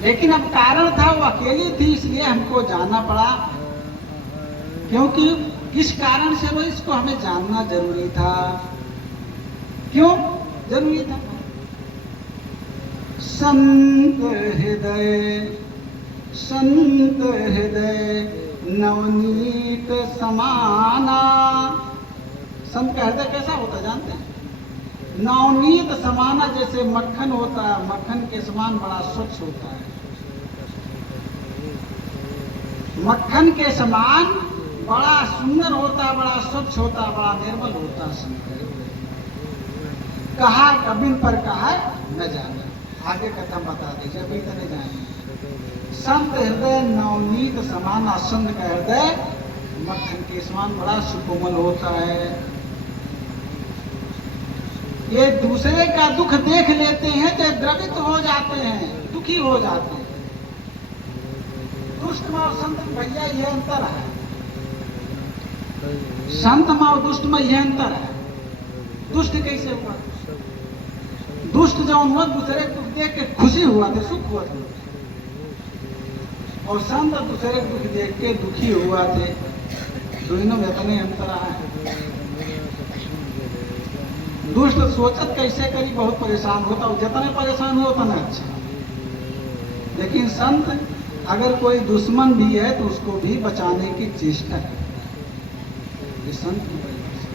लेकिन अब कारण था वो अकेली थी, इसलिए हमको जाना पड़ा, क्योंकि किस कारण से वो, इसको हमें जानना जरूरी था। क्यों जरूरी था? संत हृदय नवनीत समाना। संत का हृदय कैसा होता जानते हैं? नवनीत समाना, जैसे मक्खन होता है, मक्खन के समान बड़ा स्वच्छ होता है। मक्खन के समान बड़ा सुंदर होता है, बड़ा स्वच्छ होता है, बड़ा निर्मल होता है संत का हृदय। कहा कबिन पर कहा न जाने, आगे कथा बता दीजिए, अभी तो नहीं जाएंगे। संत हृदय नवनीत समाना, संत का हृदय मक्खन के समान बड़ा सुकोमल होता है। ये दूसरे का दुख देख लेते हैं तो द्रवित हो जाते हैं, दुखी हो जाते हैं। दुष्ट में और संत में भैया ये अंतर है। संत में और दुष्ट में यह अंतर है। दुष्ट कैसे हुआ? दुष्ट जब हुआ दूसरे को दुख देख के खुशी हुआ थे, सुख हुआ था, और संत दूसरे को दुख देख के दुखी हुआ थे। दोनों में इतने अंतर है। दुष्ट सोचत कैसे करी, बहुत परेशान होता, जितने परेशान हो उतना अच्छा। लेकिन संत अगर कोई दुश्मन भी है तो उसको भी बचाने की चेष्टा करता है। ये संत की परिभाषा।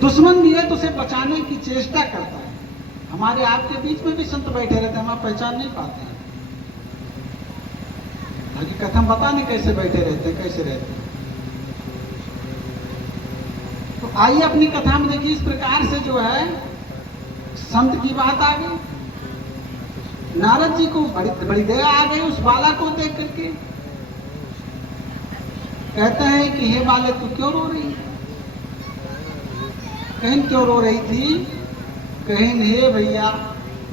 दुश्मन भी है तो उसे बचाने की चेष्टा करता है। हमारे आपके बीच में भी संत बैठे रहते हैं, हम आप पहचान नहीं पाते हैं। हकीकत हम पता नहीं कैसे बैठे रहते हैं, कैसे रहते हैं। तो आइए अपनी कथा में देखिए, इस प्रकार से जो है संत की बात आ गई। नारद जी को बड़ी दया आ गई उस बाला को देख करके। कहते हैं कि हे बालक तू क्यों रो रही? कहीं क्यों रो रही थी? कहीं हे भैया,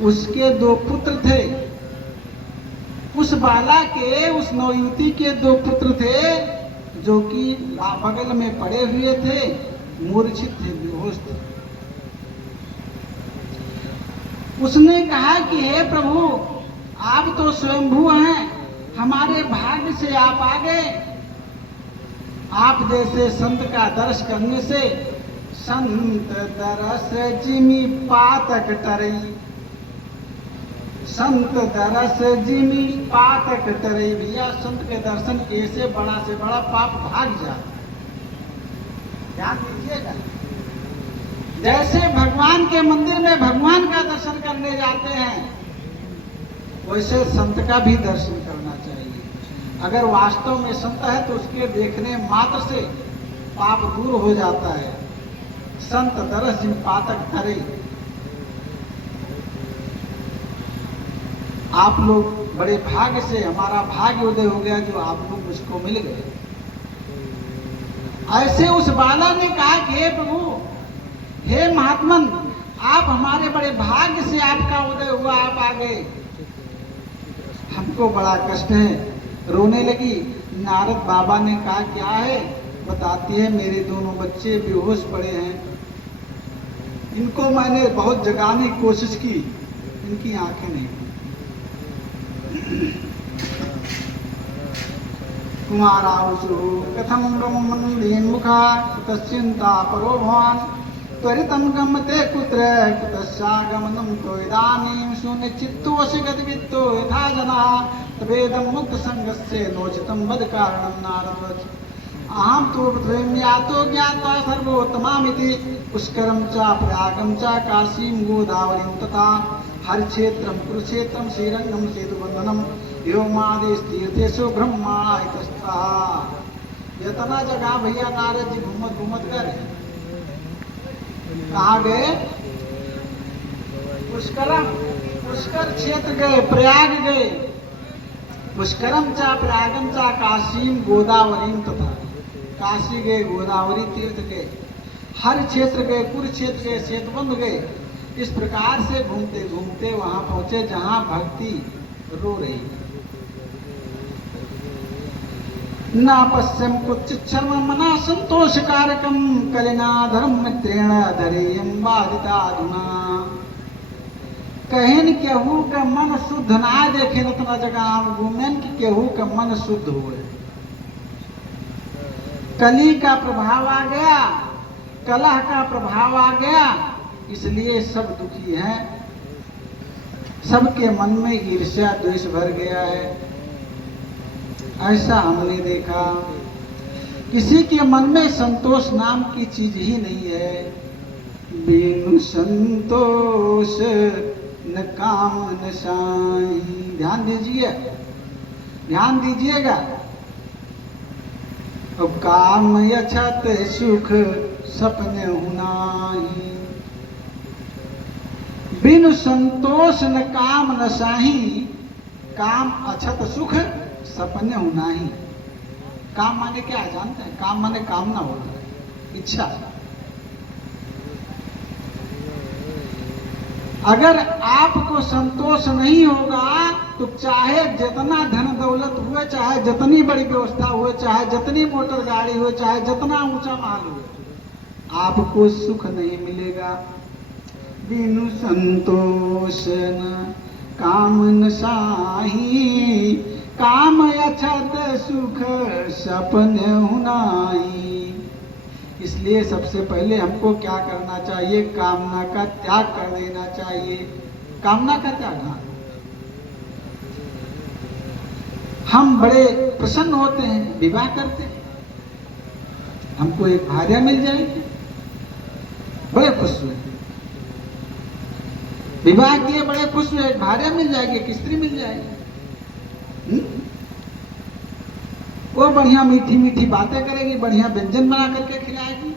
उसके 2 पुत्र थे। उस बाला के, उस नवयुवती के 2 पुत्र थे जो कि बगल में पड़े हुए थे, मूर्छित थे, बेहोश थे। उसने कहा कि हे प्रभु, आप तो स्वयंभू हैं, हमारे भाग्य से आप आ गए। आप जैसे संत का दर्श करने से संत दरस जिमी पातक टरई, संत दरस जिमी पातक टरई। भैया संत के दर्शन ऐसे बड़ा से बड़ा पाप भाग जाता है। ध्यान दीजिएगा, जैसे भगवान के मंदिर में भगवान का दर्शन करने जाते हैं, वैसे संत का भी दर्शन करना चाहिए। अगर वास्तव में संत है तो उसके देखने मात्र से पाप दूर हो जाता है। संत दरस जिन पातक धरे। आप लोग बड़े भाग्य से, हमारा भाग्य उदय हो गया जो आप लोग मुझको मिल गए। ऐसे उस बाला ने कहा कि हे प्रभु, हे महात्मन, आप हमारे बड़े भाग्य से आपका उदय हुआ, आप आ गए। हमको बड़ा कष्ट है। रोने लगी। नारद बाबा ने कहा क्या है? बताती है मेरे दोनों बच्चे बेहोश पड़े हैं, इनको मैंने बहुत जगाने की कोशिश की, इनकी आंखें नहीं। कुमारावुषु कथम ब्रह्मण्येन मुखा कुतश्चिन्ता परो भवान् त्वरितं गम्यते कुत्र कुतश्चागमनं तो इदानीं शून्यचित्तोऽसि गतवित्तो यथा जनाः तवेदं मुक्तसङ्गस्य नोचितं वद कारणं। नारद अहं तु पृथिव्यातो ज्ञात्वा सर्वोत्तमामिति पुष्करं च प्रयागं च काशीं गोदावरीं तथा हरिक्षेत्रं कुरुक्षेत्रं श्रीरङ्गं सेतुबन्धनं व्योमादिस्तीर्थेषु ब्रह्माणितस्थः। इतना जगह भैया नारद जी घूमत घूमत कर कहाँ गए? पुष्कर क्षेत्र गए, प्रयाग गए। पुष्करम चा प्रयागम चा काशीम गोदावरीम तथा। काशी गए, गोदावरी तीर्थ गए, हर क्षेत्र गए, कुरुक्षेत्र गए, सेतुबंध गए। इस प्रकार से घूमते घूमते वहां पहुंचे जहां भक्ति रो रही। न पश्यम कुछ शर्म मना संतोष कारकम कलिना धर्म मित्रेण धरेयम बाधिता धुना। कहन केहू का मन शुद्ध ना देखे इतना जगह आम घूमेन कि केहू का मन शुद्ध हुए। कली का प्रभाव आ गया, कलह का प्रभाव आ गया, इसलिए सब दुखी हैं। सबके मन में ईर्ष्या द्वेष भर गया है। ऐसा हमने देखा, किसी के मन में संतोष नाम की चीज ही नहीं है। बिनु संतोष न काम न साई। ध्यान दीजिए, ध्यान दीजिएगा। अब काम अछत सुख सपने हुनाही। बिनु संतोष न काम न साही। काम अछत सुख सपने हुनाही। काम माने क्या है जानते हैं? काम माने कामना होता है, इच्छा। अगर आपको संतोष नहीं होगा तो चाहे जितना धन दौलत हुए, चाहे जितनी बड़ी व्यवस्था हुए, चाहे जितनी मोटर गाड़ी हो, चाहे जितना ऊंचा महल हो, आपको सुख नहीं मिलेगा। बिनु संतोष न काम न साही। काम अछत सुख सपन हुनाई। इसलिए सबसे पहले हमको क्या करना चाहिए? कामना का त्याग कर देना चाहिए। कामना का त्याग। हम बड़े प्रसन्न होते हैं, विवाह करते हैं, हमको एक भार्या मिल जाएगी, बड़े खुश हुए। विवाह किए बड़े खुश हुए, एक भार्या मिल जाएगी, एक स्त्री मिल जाएगी। वो बढ़िया मीठी मीठी बातें करेगी, बढ़िया व्यंजन बना करके खिलाएगी,